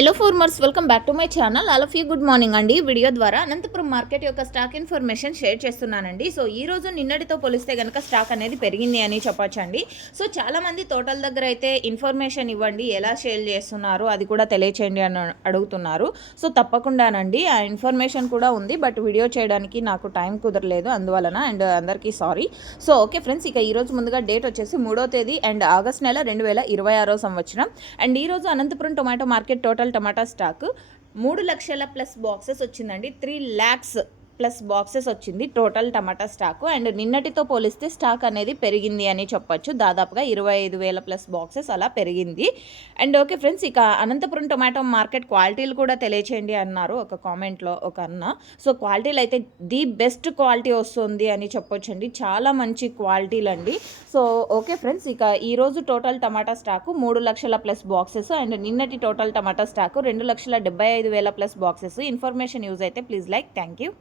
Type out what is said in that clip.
Hello farmers, welcome back to my channel. All of you good morning అండి. Video ద్వారా Anantapuram market యొక్క stock information share చేస్తున్నానండి. So ఈ రోజు నిన్నటితో పోలిస్తే కనుక స్టాక్ అనేది పెరిగింది అని చెప్పొచ్చండి. సో చాలామంది తోటల దగ్గర అయితే ఇన్ఫర్మేషన్ ఇవ్వండి, ఎలా సేల్ చేస్తున్నారు అది కూడా తెలియచేయండి అని అడుగుతున్నారు. సో తప్పకుండానండి ఆ ఇన్ఫర్మేషన్ కూడా ఉంది, బట్ వీడియో చేయడానికి నాకు టైం కుదరలేదు, అందువలన అండ్ అందరికీ సారీ. సో ఓకే ఫ్రెండ్స్, ఇక ఈరోజు ముందుగా డేట్ వచ్చేసి 3వ తేదీ అండ్ ఆగస్ట్ నెల 2026 సంవత్సరం. అండ్ ఈరోజు అనంతపురం టొమాటో మార్కెట్ టోటల్ టమాటా స్టాక్ 3 లక్షల ప్లస్ బాక్సెస్ వచ్చిందండి. 3 lakhs ప్లస్ బాక్సెస్ వచ్చింది టోటల్ టమాటా స్టాకు. అండ్ నిన్నటితో పోలిస్తే స్టాక్ అనేది పెరిగింది అని చెప్పొచ్చు. దాదాపుగా 25,000 ప్లస్ బాక్సెస్ అలా పెరిగింది. అండ్ ఓకే ఫ్రెండ్స్, ఇక అనంతపురం టొమాటో మార్కెట్ క్వాలిటీలు కూడా తెలియచేయండి అన్నారు ఒక కామెంట్లో ఒక అన్న. సో క్వాలిటీలు అయితే ది బెస్ట్ క్వాలిటీ వస్తుంది అని చెప్పొచ్చండి, చాలా మంచి క్వాలిటీలు అండి. సో ఓకే ఫ్రెండ్స్, ఇక ఈరోజు టోటల్ టమాటా స్టాకు 3 లక్షల ప్లస్ బాక్సెస్ అండ్ నిన్నటి total tomato stock 2,75,000 plus boxes. Information use అయితే ప్లీజ్ లైక్. Thank you.